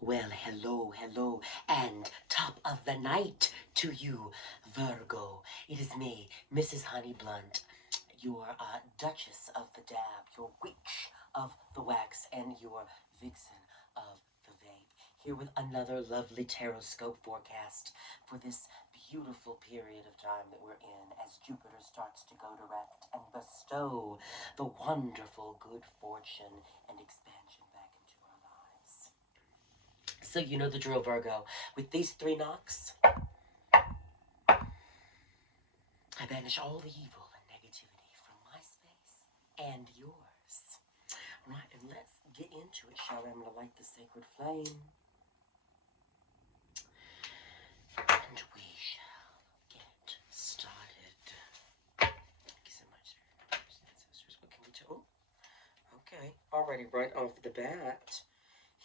Well, hello, hello, and top of the night to you, Virgo. It is me, Mrs. Honey Blunt, your Duchess of the Dab, your Witch of the Wax, and your Vixen of the Vape. Here with another lovely Tarotscope forecast for this beautiful period of time that we're in as Jupiter starts to go direct and bestow the wonderful good fortune and expansion back into our lives. So you know the drill, Virgo. With these 3 knocks, I banish all the evil and negativity from my space and yours. All right, and let's get into it, shall we? I'm going to light the sacred flame. And we shall get started. Thank you so much, ancestors. What can we do? Oh, okay. Already right off the bat.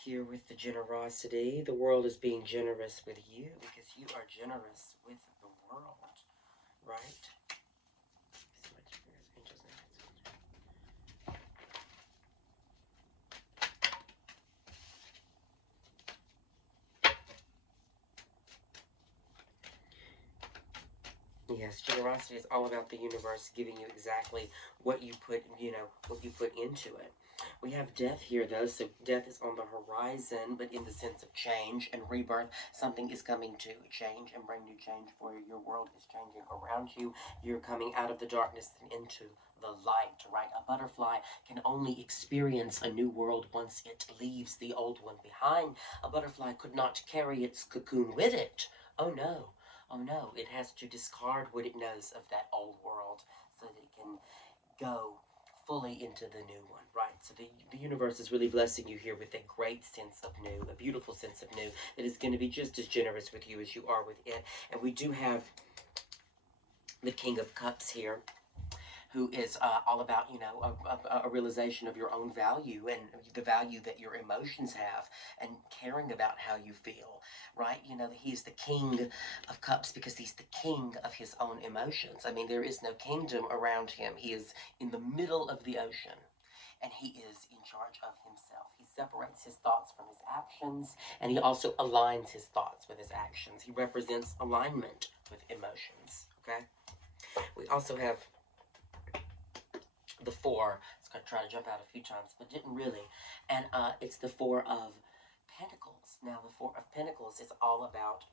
Here with the generosity. The world is being generous with you because you are generous with the world, right? Yes, generosity is all about the universe giving you exactly what you put, what you put into it. We have death here, though, so death is on the horizon, but in the sense of change and rebirth. Something is coming to change and bring new change for you. Your world is changing around you. You're coming out of the darkness and into the light, right? A butterfly can only experience a new world once it leaves the old one behind. A butterfly could not carry its cocoon with it. Oh, no. Oh no, it has to discard what it knows of that old world so that it can go fully into the new one, right? So the universe is really blessing you here with a great sense of new, a beautiful sense of new that is going to be just as generous with you as you are with it. And we do have the King of Cups here, who is all about, a realization of your own value and the value that your emotions have and caring about how you feel, right? He's the King of Cups because he's the king of his own emotions. I mean, there is no kingdom around him. He is in the middle of the ocean and he is in charge of himself. He separates his thoughts from his actions and he also aligns his thoughts with his actions. He represents alignment with emotions, okay? We also have the four. It's going to try to jump out a few times, but didn't really. And it's the Four of Pentacles. Now, the Four of Pentacles is all about,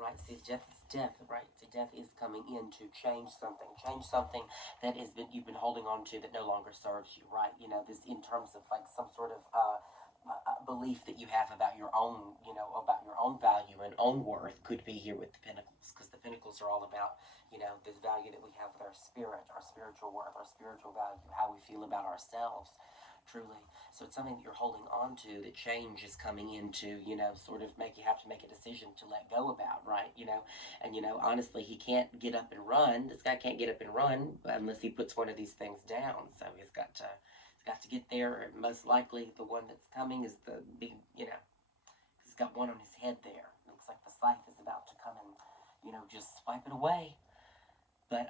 right? See, death is death, right? So death is coming in to change something that you've been holding on to that no longer serves you, right? This in terms of like some sort of belief that you have about your own, about your own value and own worth could be here with the Pentacles, because the Pentacles are all about, this value that we have with our spirit, our spiritual worth, our spiritual value, how we feel about ourselves, truly. So it's something that you're holding on to that change is coming into, sort of make you have to make a decision to let go about, right? And honestly, he can't get up and run. This guy can't get up and run unless he puts one of these things down. So he's got to get there. And most likely, the one that's coming is the big, he's got one on his head there. Looks like the scythe is about to come and, just swipe it away. But,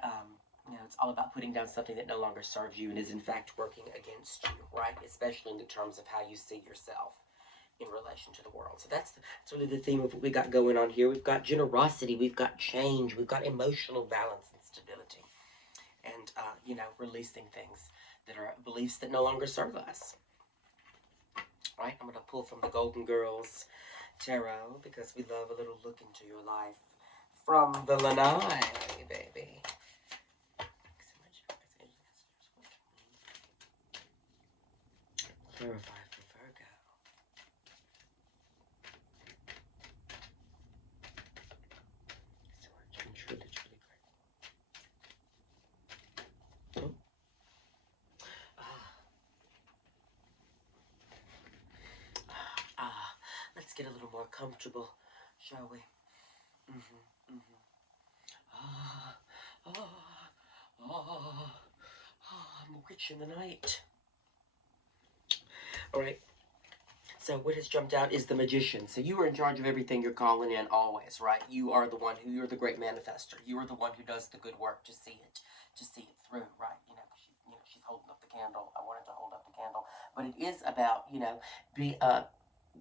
it's all about putting down something that no longer serves you and is in fact working against you, right? Especially in the terms of how you see yourself in relation to the world. So that's really the theme of what we got going on here. We've got generosity, we've got change, we've got emotional balance and stability, and releasing things that are beliefs that no longer serve us. Right? I'm gonna pull from the Golden Girls Tarot because we love a little look into your life from the Lanai, baby. Clarify for Virgo. So much. I'm truly grateful. Oh. Let's get a little more comfortable, shall we? Mm-hmm, mm-hmm. Ah, I'm a witch in the night. All right. So what has jumped out is the Magician. So you are in charge of everything you're calling in always, right? You are the one you're the great manifester. You are the one who does the good work to see it through, right? She's holding up the candle. I wanted to hold up the candle, but it is about,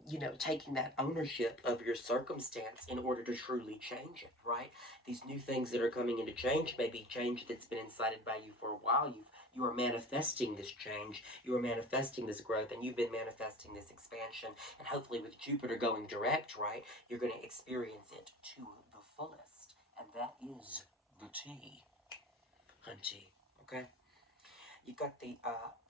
you know, taking that ownership of your circumstance in order to truly change it, right? These new things that are coming into change may be change that's been incited by you for a while. You are manifesting this change, you are manifesting this growth, and you've been manifesting this expansion. And hopefully, with Jupiter going direct, right, you're going to experience it to the fullest. And that is the tea, hunty. Okay? You got the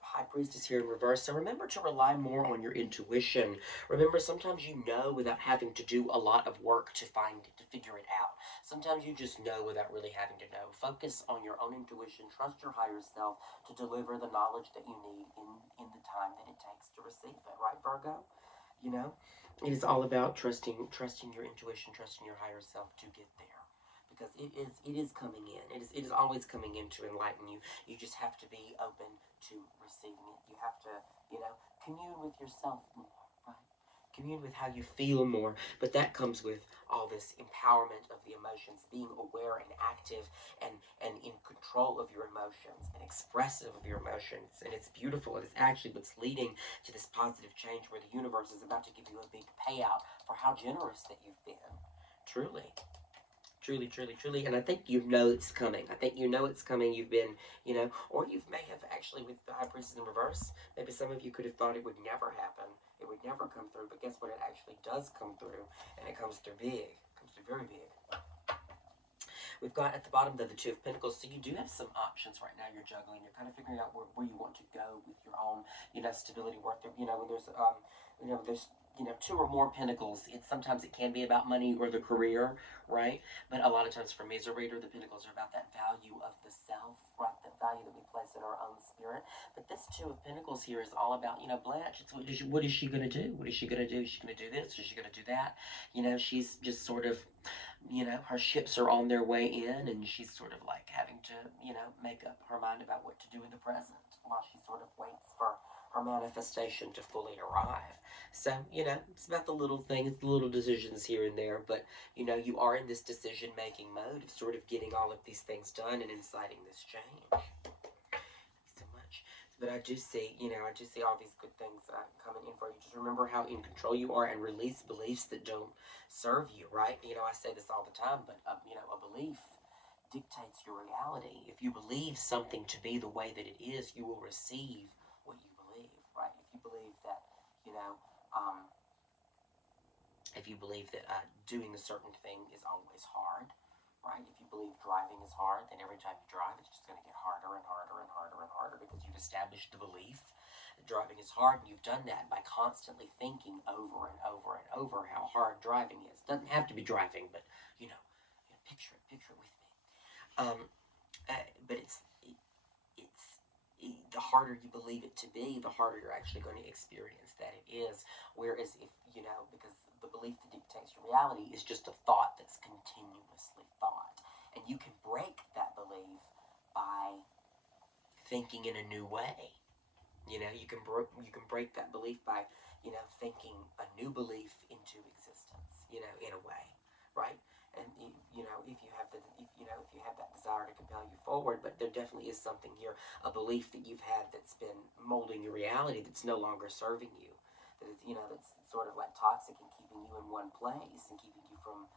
High Priestess here in reverse. So remember to rely more on your intuition. Remember, sometimes you know without having to do a lot of work to figure it out. Sometimes you just know without really having to know. Focus on your own intuition. Trust your higher self to deliver the knowledge that you need in the time that it takes to receive it. Right, Virgo? You know, it is all about trusting your intuition, trusting your higher self to get there, because it is coming in. It is always coming in to enlighten you. You just have to be open to receiving it. You have to, commune with yourself more, right? Commune with how you feel more. But that comes with all this empowerment of the emotions, being aware and active, and in control of your emotions and expressive of your emotions. And it's beautiful. It is actually what's leading to this positive change where the universe is about to give you a big payout for how generous that you've been. Truly. Truly, truly, truly. And I think you know it's coming. I think you know it's coming. You've been, or you may have actually, with the High Priestess in reverse, maybe some of you could have thought it would never happen. It would never come through. But guess what? It actually does come through. And it comes through big. It comes through very big. We've got at the bottom the Two of Pentacles, so you do have some options right now. You're juggling. You're kind of figuring out where you want to go with your own, stability worth. When there's two or more pentacles, sometimes it can be about money or the career, right? But a lot of times for me as a reader, the pentacles are about that value of the self, right? That value that we place in our own spirit. But this Two of Pentacles here is all about, Blanche. It's what is she going to do? What is she going to do? Is she going to do this? Is she going to do that? She's just sort of, her ships are on their way in, and she's sort of like having to, make up her mind about what to do in the present while she sort of waits for her manifestation to fully arrive. So, it's about the little things, the little decisions here and there, but, you are in this decision making mode of sort of getting all of these things done and inciting this change. So much. But I do see, all these good things coming in for you. Just remember how in control you are and release beliefs that don't serve you, right? I say this all the time, but, a belief dictates your reality. If you believe something to be the way that it is, you will receive what you believe, right? If you believe that, you know, um, doing a certain thing is always hard, right? If you believe driving is hard, then every time you drive, it's just going to get harder and harder and harder and harder because you've established the belief that driving is hard, and you've done that by constantly thinking over and over and over how hard driving is. Doesn't have to be driving, but picture it with me. Um, but the harder you believe it to be, the harder you're actually going to experience that it is. Whereas if, because the belief that dictates your reality is just a thought that's continuously thought. And you can break that belief by thinking in a new way. You can break that belief by, thinking a new belief into existence, in a way, right? And if you have that desire to compel you forward, but there definitely is something here, a belief that you've had that's been molding your reality that's no longer serving you, that is, that's sort of like toxic and keeping you in one place and keeping you from,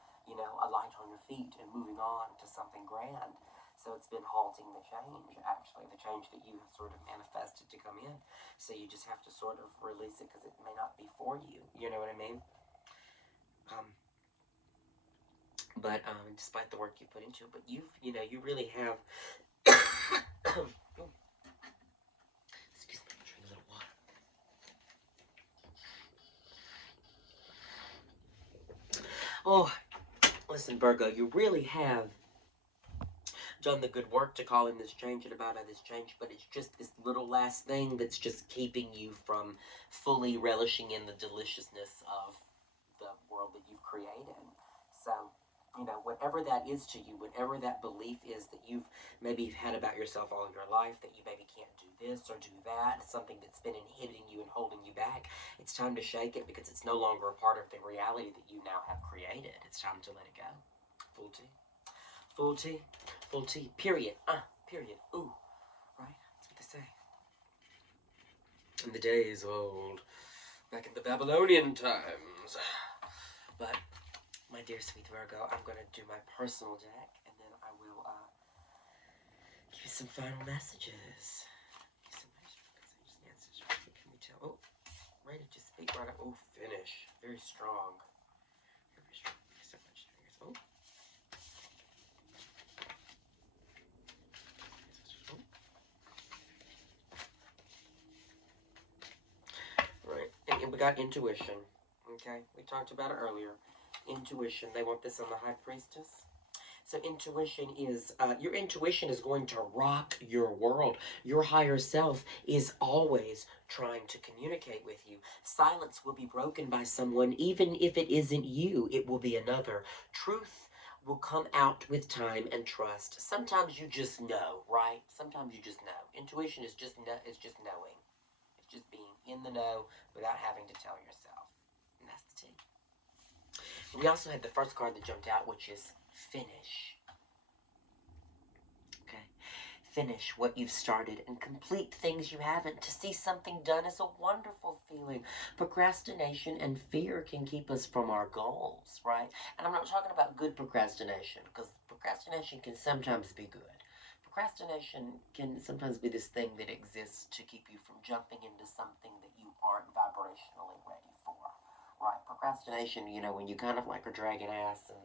aligned on your feet and moving on to something grand. So it's been halting the change, actually, the change that you have sort of manifested to come in. So you just have to sort of release it because it may not be for you. You know what I mean? But despite the work you put into it, but you really have. Excuse me, drink a little water. Oh, listen, Virgo, you really have done the good work to call in this change and about this change, but it's just this little last thing that's just keeping you from fully relishing in the deliciousness of the world that you've created. So, whatever that is to you, whatever that belief is that you've maybe had about yourself all your life, that you maybe can't do this or do that, something that's been inhibiting you and holding you back, it's time to shake it because it's no longer a part of the reality that you now have created. It's time to let it go. Full T. Full T. Full T. Period. Period. Ooh. Right? That's what they say. And the day is old. back in the Babylonian times. But, my dear sweet Virgo, I'm going to do my personal deck, and then I will give you some final messages. Can we tell? Oh, ready to speak right up. Oh, finish. Very strong. Very strong. Thank you so much. Oh. Right, and we got intuition. Okay, we talked about it earlier. Intuition. They want this on the High Priestess. So intuition is, your intuition is going to rock your world. Your higher self is always trying to communicate with you. Silence will be broken by someone, even if it isn't you, it will be another. Truth will come out with time and trust. Sometimes you just know, right? Sometimes you just know. Intuition is just is just knowing. It's just being in the know without having to tell yourself. And that's the tea. We also had the first card that jumped out, which is finish. Okay. Finish what you've started and complete things you haven't. To see something done is a wonderful feeling. Procrastination and fear can keep us from our goals, right? And I'm not talking about good procrastination, because procrastination can sometimes be good. Procrastination can sometimes be this thing that exists to keep you from jumping into something that you aren't vibrationally ready for. Right, procrastination, when you kind of like are dragging ass and,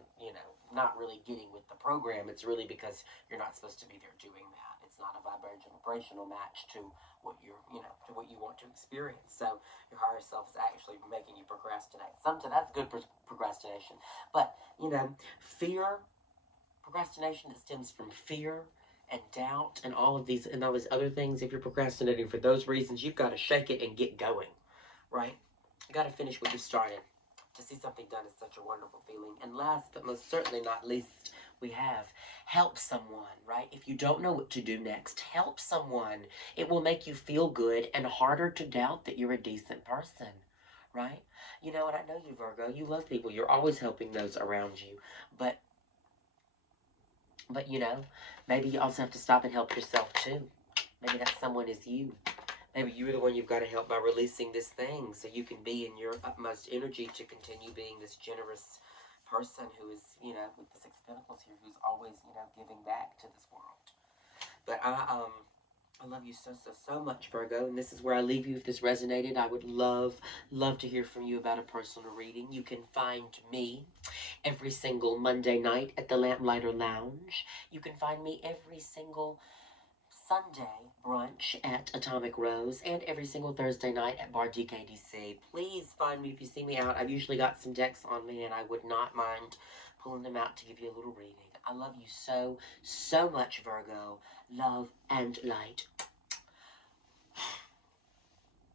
not really getting with the program, it's really because you're not supposed to be there doing that. It's not a vibrational match to what to what you want to experience. So your higher self is actually making you procrastinate. Sometimes that's good procrastination. But, fear, procrastination that stems from fear and doubt and all these other things, if you're procrastinating for those reasons, you've got to shake it and get going, right? You got to finish what you started. To see something done is such a wonderful feeling. And last but most certainly not least, we have help someone, right? If you don't know what to do next, help someone. It will make you feel good and harder to doubt that you're a decent person, right? And I know you, Virgo, you love people. You're always helping those around you. But maybe you also have to stop and help yourself too. Maybe that someone is you. Maybe you're the one you've got to help by releasing this thing so you can be in your utmost energy to continue being this generous person who is, with the Six of Pentacles here, who's always, giving back to this world. But I love you so, so, so much, Virgo, and this is where I leave you. If this resonated, I would love to hear from you about a personal reading. You can find me every single Monday night at the Lamplighter Lounge. You can find me every single Sunday brunch at Atomic Rose, and every single Thursday night at Bar DKDC. Please find me if you see me out. I've usually got some decks on me, and I would not mind pulling them out to give you a little reading. I love you so, so much, Virgo. Love and light.